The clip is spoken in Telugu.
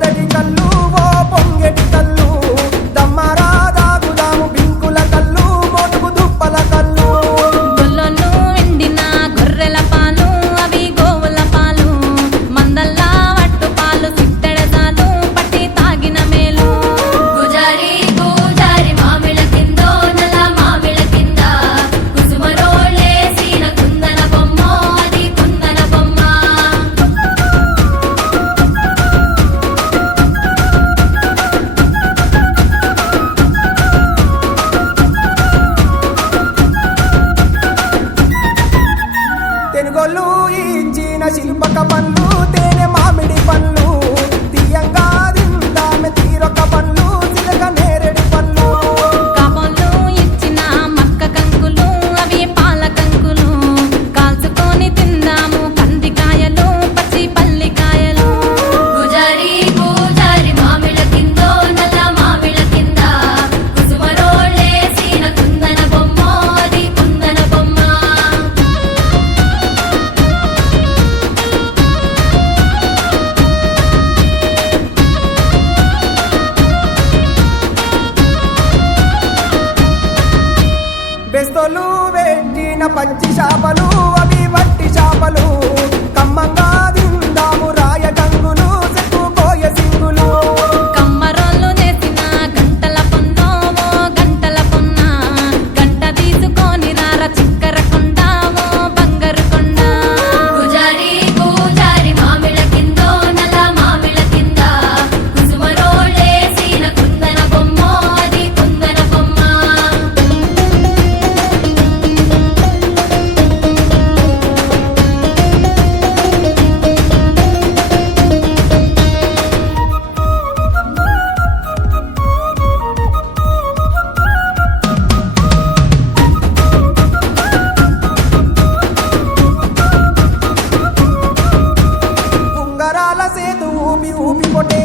పొద్దటి కళ్ళు ఓ పొంగెటి కళ్ళు దమ్మరా దాగుదాము బింకుల కళ్ళు మోటుకు దుప్పల కళ్ళు గొల్లొల్లు ఎండిన గొర్రెల పాలు అవి గోవుల పాలు మందల్లా వట్టు పాలు సిట్టెడ చాలు పట్టి తాగిన మేలు గుజారి గుజారి మామిళ్ళ కిందో నల్ల మామిళ్ళ కింద కుసుమరోళ్ళేసిన కుందన బొమ్మ అది కుందన బొమ్మ తెనుగొల్లు ఇచ్చిన శిల్పక పళ్ళు తేనె మామిడి పళ్ళు తీయంగా తిందామె తీరొక పళ్ళు చిలక నేరేడు పళ్ళు కాబోళ్ళు ఇచ్చిన మక్క కంకులు అవి పాల కంకులు కాల్చుకొని తిందాము కందికాయలు పచ్చి పల్లికాయలు గుజారి గుజారి మామిళ్ళ కిందో నల్ల మామిళ్ళ కింద కుసుమరోళ్ళేసిన కుందన బొమ్మ అది కుందన బొమ్మ బెస్తోలు పెట్టిన పచ్చి చేపలు అవి వట్టి చేపలు కమ్మంగా తిందాము రాయ టంగులు చెక్కు కోయ సింగులు కమ్మరోళ్ళు చేసిన గంటల పొన్నో ఓ గంటల పొన్న గంట తీసుకొని రార చిక్కర కొండ ఓ బంగారు కొండ గుజారి గుజారి మామిళ్ళ కిందో నల్ల మామిళ్ళ కింద కుసుమరోళ్ళేసిన కుందన బొమ్మ అది కుందన బొమ్మ ఉంగరాల సేతు ఊపి ఊపి కొట్టే